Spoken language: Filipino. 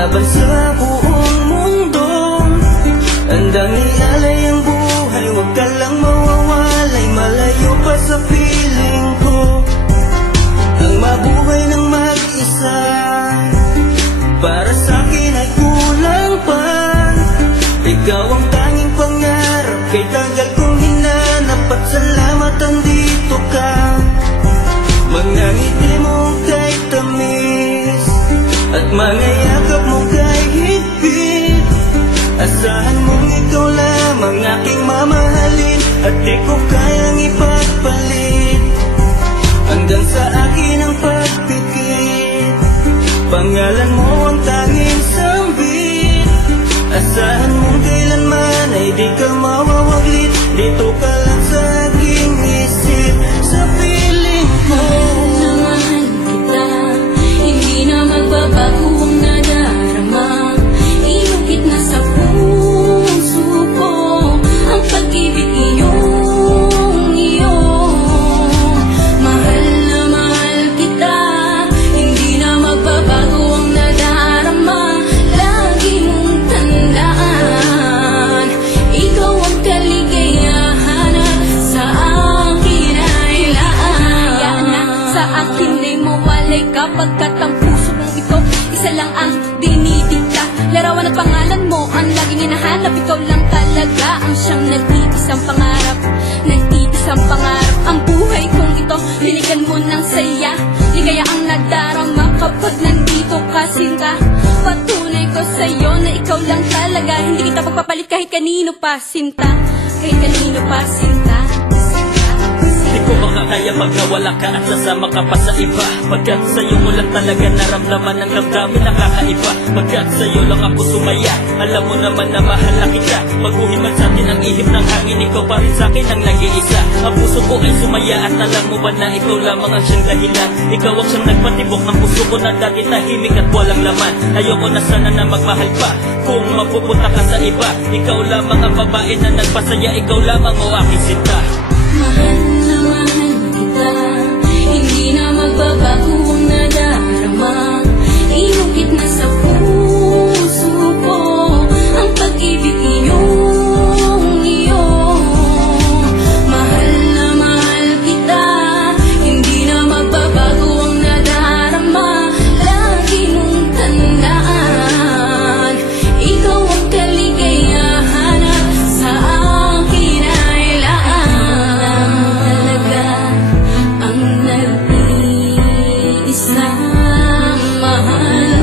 laban sa buong mundo. Handang ialay ang buhay, huwag ka lang mawawalay, malayo pa sa piling ko. Ang mabuhay ng mag-isa, para sa'kin ay kulang pa. Ikaw ang tanging pangarap, kay tagal kong hinanap, at salamat andito ka. Mga ngiti mo kay tamis, at mga yakap mo kay higpit. Asahan mong ikaw lamang aking mamahalin, at di ko kayang ipagpalit. Hanggang sa akin ang pagpikit, pangalan mo ang tanging sambit. Asahan mong kailanman ay di ka mawawaglit, dito ka lang sa aking isip, sa piling ko. Mahal kita, hindi na magbabago ang nadarama. Inukit na sa puso ko ang pag-ibig iyong iyo. Mahal na mahal kita, hindi na magbabago ang nadarama. Lagi mong tandaan, ikaw ang kaligayahan sa akin ay laan. Sa akin ay mawalay kapagkat ang puso mong ito isa lang ang dinidikta. Larawan at pangalan mo ang laging hinahanap, ikaw lang talaga ang siyang nag-iisang pangarap. Nag-iisang pangarap ang buhay kong ito, binigyan mo ng saya. Ligaya ang nadarama kapag nandito ka, sinta. Patunay ko sa'yo na ikaw lang talaga, hindi kita pagpapalit kahit kanino pa, sinta. Kahit kanino pa, sinta. Di ko makakaya pag nawala ka at sasama ka pa sa iba. Pagkat sa'yo mo lang talaga naramdaman ang damdamin nakakaiba. Pagkat sa'yo lang ako sumaya, alam mo naman na mahal na kita. Maguhin man sa'tin ang ihip ng hangin, ikaw pa rin sa'kin ang nag-iisa. Ang puso ko ay sumaya at alam mo ba na ikaw lamang ang siyang dahilan. Ikaw ang siyang nagpatibok ng puso ko na dati tahimik at walang laman. Ayoko na sana na magmahal pa kung mapupunta ka sa iba. Ikaw lamang ang babae na nagpasaya, ikaw lamang o aking sinta. Mahal na mahal kita, hindi na magbabago ang nadarama. Inukit na sa puso ko ang pag-ibig iyong iyo. Mahal na mahal kita, hindi na magbabago ang nadarama. Lagi mong tandaan, ikaw ang kaligayahan sa akin ay laan. Talaga ang nag-iisang mahal